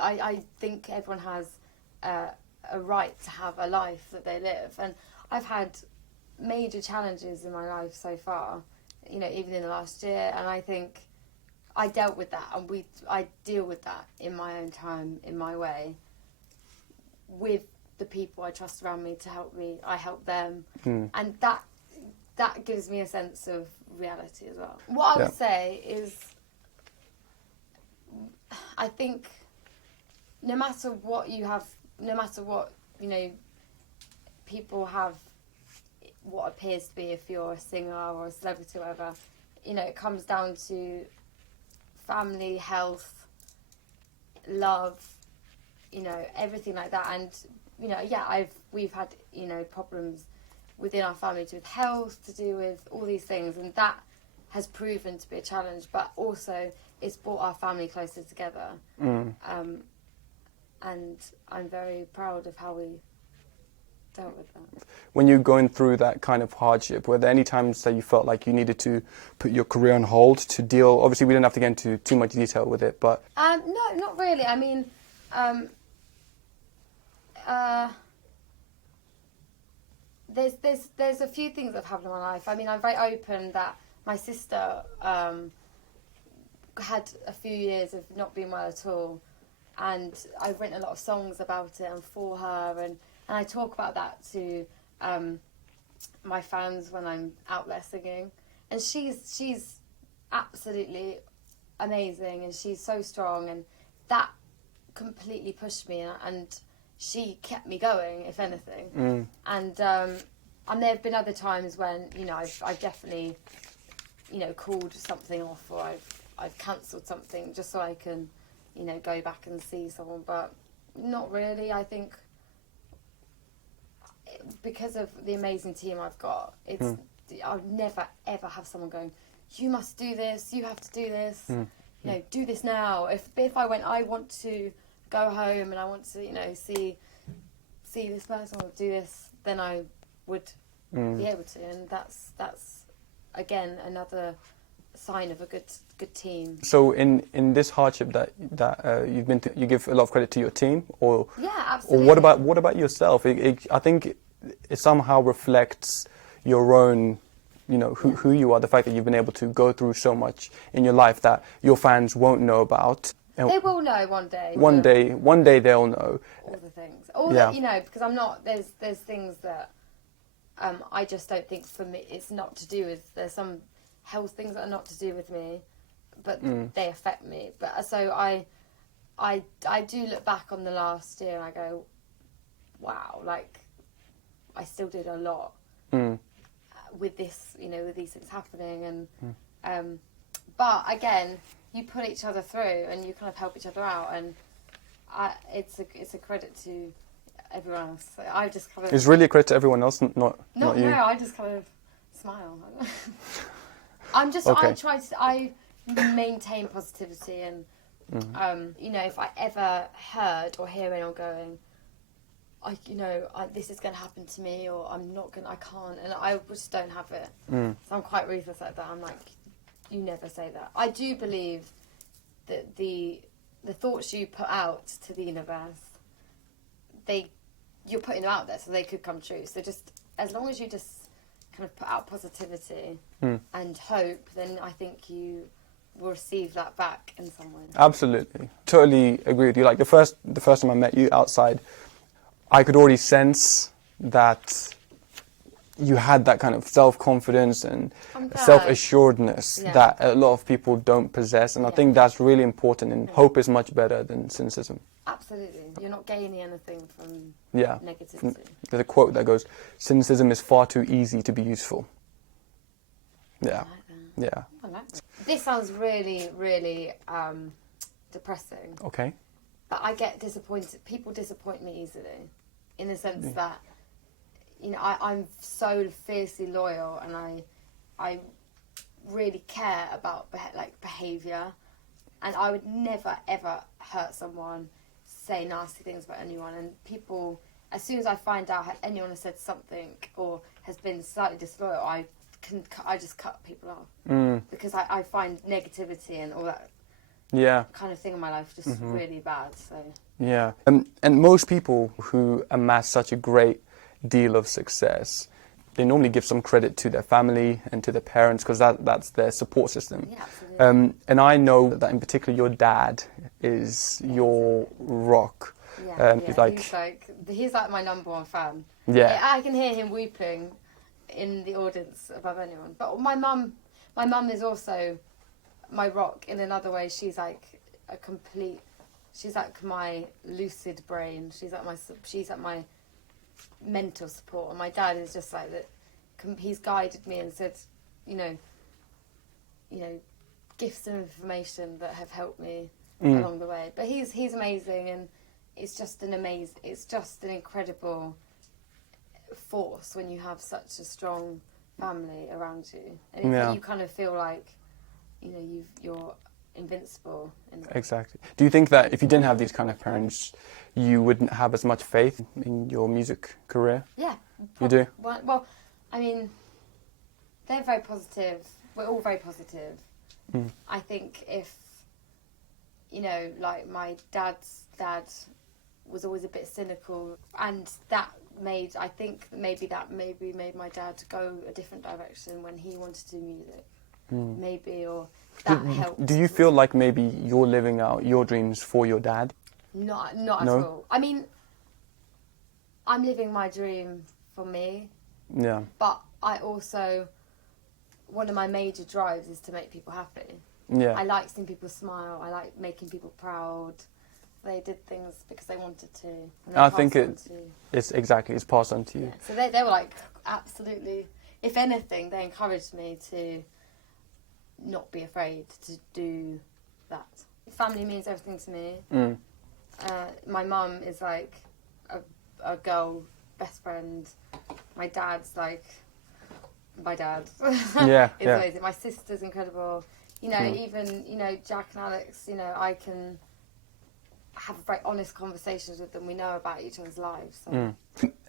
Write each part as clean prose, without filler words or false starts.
I think everyone has a right to have a life that they live, and I've had major challenges in my life so far, you know, even in the last year, and I think I dealt with that, and I deal with that in my own time, in my way, with the people I trust around me to help me. I help them, and that gives me a sense of reality as well. What I would say is, I think no matter what you have, no matter what, you know, people have what appears to be, if you're a singer or a celebrity or whatever, you know, it comes down to family, health, love, you know, everything like that. And, you know, we've had, you know, problems within our family to do with health, to do with all these things, and that has proven to be a challenge, but also it's brought our family closer together. And I'm very proud of how we dealt with that. When you're going through that kind of hardship, were there any times that you felt like you needed to put your career on hold to deal? Obviously, we didn't have to get into too much detail with it, but no, not really. I mean, there's a few things that have happened in my life. I mean, I'm very open that my sister had a few years of not being well at all, and I've written a lot of songs about it and for her, and I talk about that to my fans when I'm out there singing. And she's absolutely amazing, and she's so strong, and that completely pushed me, and she kept me going, if anything. And there have been other times when, you know, I've definitely, you know, called something off, or I've cancelled something just so I can, you know, go back and see someone. But not really. I think because of the amazing team I've got, I'll never ever have someone going, you must do this, you have to do this, you know, do this now. If I went, I want to go home and I want to, you know, see this person or do this, then I would be able to. And that's again another sign of a good team. So in this hardship that you've been through, you give a lot of credit to your team, or yeah, absolutely. Or what about yourself? I think it somehow reflects your own, you know, who you are. The fact that you've been able to go through so much in your life that your fans won't know about. They will know one day. One day they'll know. All the things. That, you know, because I'm not. There's things that I just don't think for me. It's not to do with. There's some health things that are not to do with me, but they affect me. But so I do look back on the last year and I go, wow, like I still did a lot with this, you know, with these things happening, and but again, you pull each other through and you kind of help each other out, and it's a credit to everyone else. So I just kind of. It's really a credit to everyone else, not you. No, I just kind of smile. I'm just. Okay. I maintain positivity, and you know, if I ever heard or hear anyone going, this is going to happen to me, or I can't, and I just don't have it. So I'm quite ruthless like that. I'm like, you never say that. I do believe that the thoughts you put out to the universe, you're putting them out there, so they could come true. So just as long as you just kind of put out positivity and hope, then I think you will receive that back in some way. Absolutely, totally agree with you. Like the first time I met you outside, I could already sense that you had that kind of self-confidence and self-assuredness that a lot of people don't possess, and I think that's really important, and hope is much better than cynicism. Absolutely. You're not gaining anything from negativity. There's a quote that goes, cynicism is far too easy to be useful. Yeah. I like that. This sounds really, really depressing. Okay. But I get disappointed. People disappoint me easily, in the sense that, you know, I'm so fiercely loyal, and I really care about behaviour, and I would never ever hurt someone, say nasty things about anyone. And people, as soon as I find out anyone has said something or has been slightly disloyal, I just cut people off because I find negativity and all that Yeah. kind of thing in my life, just really bad. So Yeah. And most people who amass such a great deal of success, they normally give some credit to their family and to their parents, because that's their support system. yeah, absolutely. And I know that in particular your dad is your rock. Yeah, he's like my number one fan. Yeah. I can hear him weeping in the audience above anyone. But my mum is also my rock in another way. She's like she's like my lucid brain. She's like my mental support. And my dad is just like that. He's guided me and said, you know, gifts and information that have helped me along the way. But he's amazing, and it's just an incredible force when you have such a strong family around you, and you kind of feel like, you know, you're invincible. Exactly. Do you think that if you didn't have these kind of parents, you wouldn't have as much faith in your music career? Yeah. You do? Well, I mean, they're very positive. We're all very positive. I think if, you know, like my dad's dad was always a bit cynical, and that made my dad go a different direction when he wanted to do music. Maybe, or that helped. Do you feel like maybe you're living out your dreams for your dad? Not at all. I mean, I'm living my dream for me. Yeah. But I also, one of my major drives is to make people happy. Yeah. I like seeing people smile. I like making people proud. They did things because they wanted to. And I think it's passed on to you. Yeah. So they were like, absolutely. If anything, they encouraged me to not be afraid to do that. Family means everything to me. My mum is like a girl best friend. My dad's like my dad. Yeah, It's amazing. My sister's incredible. You know, even, you know, Jack and Alex, you know, I can have very honest conversations with them. We know about each other's lives. So.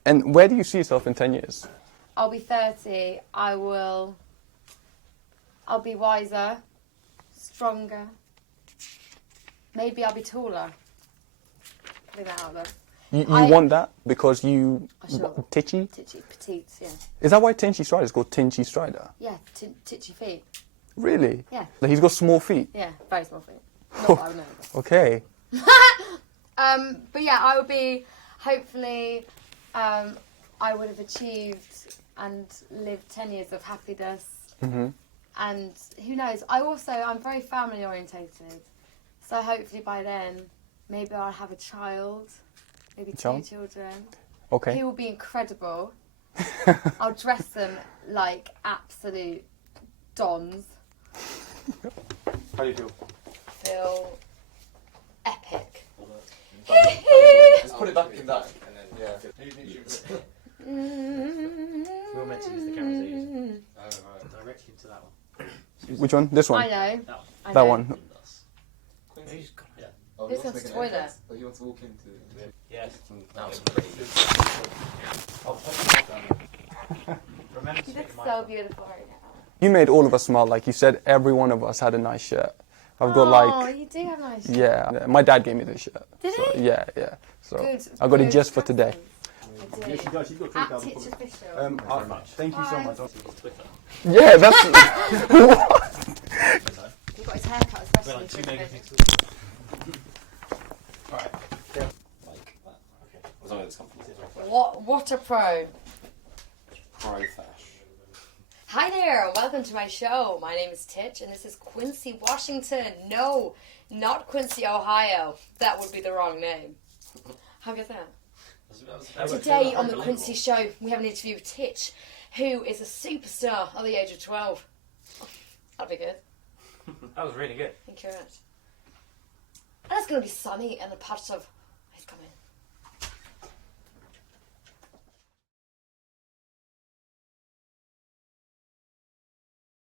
And where do you see yourself in 10 years? I'll be 30. I'll be wiser, stronger. Maybe I'll be taller. Putting that out there. You want that because you... Sure. Tichy? Tichy, petite, yeah. Is that why Tinchy Strider is called Tinchy Strider? Yeah, titchy feet. Really? Yeah. Like he's got small feet? Yeah, very small feet. Not that I know. Okay. But yeah, I would be, hopefully, I would have achieved and lived 10 years of happiness. And who knows, I'm very family orientated. So hopefully by then, maybe I'll have a child, maybe two children. Okay. He will be incredible. I'll dress them like absolute dons. How do you feel? Feel epic. Just put it back in that. And then, We're meant to use the cameras. Directly to that one. Which one? This one? I know. That one. This one's a toilet. Oh, you want to walk into it? Yes. That was pretty good. Remember to You take look the so mic beautiful right now. You made all of us smile. Like you said, every one of us had a nice shirt. I've got Oh, you do have nice. Yeah. My dad gave me this shirt. Did so, he? Yeah. So Good. I got it Good just for today. present. I do. She's got 3,000 At followers. Tich Official. Thank you very much. Thank you so Bye. much. Twitter. Yeah, that's... He got his haircut We're especially. like 2 for megapixels. Alright. Like that. Okay. As long as it's comfortable. What a pro. Pro fash. Hi there, welcome to my show. My name is Tich and this is Quincy, Washington. No, not Quincy, Ohio. That would be the wrong name. How good is that? Today on the Quincy Show, we have an interview with Tich, who is a superstar at the age of 12. That'll be good. That was really good. Thank you very much. And it's going to be sunny and a patch of